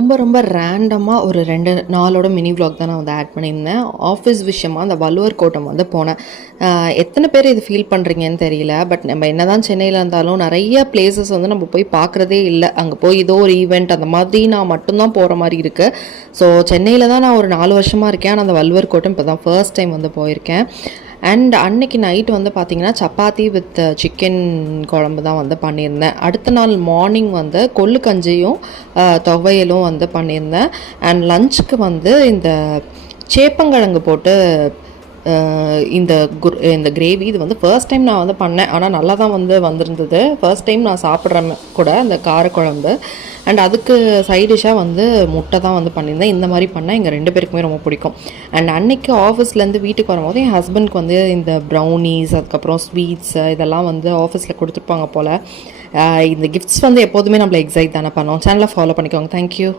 ரொம்ப ரொம்ப ரேண்டமாக ஒரு 2 நாளோட மினி விலாக் தான் நான் வந்து ஆட் பண்ணியிருந்தேன். ஆஃபீஸ் விஷயமா அந்த வள்ளுவர் கோட்டம் வந்து போனேன். எத்தனை பேர் இது ஃபீல் பண்ணுறீங்கன்னு தெரியல. பட் நம்ம என்னதான் சென்னையில இருந்தாலும் நிறைய பிளேசஸ் வந்து நம்ம போய் பார்க்குறதே இல்ல. அங்கே போய் ஏதோ ஒரு ஈவெண்ட் அந்த மாதிரி நான் மட்டும்தான் போகிற மாரி இருக்கு. ஸோ சென்னையில தான் நான் ஒரு 4 வருஷமா இருக்கேன். ஆனா அந்த வள்ளுவர் கோட்டம் இப்போ தான் ஃபர்ஸ்ட் டைம் வந்து போயிருக்கேன். அண்ட் அன்னைக்கு நைட் வந்து பார்த்திங்கன்னா சப்பாத்தி வித் சிக்கன் குழம்பு தான் வந்து பண்ணியிருந்தேன். அடுத்த நாள் மார்னிங் வந்து கொள்ளு கஞ்சியும் துவையலும் வந்து பண்ணியிருந்தேன். அண்ட் லஞ்சுக்கு வந்து இந்த சேப்பங்கிழங்கு போட்டு இந்த கிரேவி இது வந்து ஃபர்ஸ்ட் டைம் நான் வந்து பண்ணேன். ஆனால் நல்லா தான் வந்து வந்திருந்தது. ஃபர்ஸ்ட் டைம் நான் சாப்பிட்றேன் கூட அந்த காரக்குழம்பு. அண்ட் அதுக்கு சைட் டிஷ்ஷாக வந்து முட்டை தான் வந்து பண்ணியிருந்தேன். இந்த மாதிரி பண்ணால் எங்கள் 2 பேருக்குமே ரொம்ப பிடிக்கும். அண்ட் அன்னைக்கு ஆஃபீஸ்லேருந்து வீட்டுக்கு வரும்போது என் ஹஸ்பண்ட்க்கு வந்து இந்த ப்ரௌனீஸ் அதுக்கப்புறம் ஸ்வீட்ஸ் இதெல்லாம் வந்து ஆஃபீஸில் கொடுத்துருப்பாங்க போல். இந்த கிஃப்ட்ஸ் வந்து எப்போதுமே நம்மளை எக்ஸைட் தானே பண்ணோம். சேனலை ஃபாலோ பண்ணிக்கோங்க. தேங்க்யூ.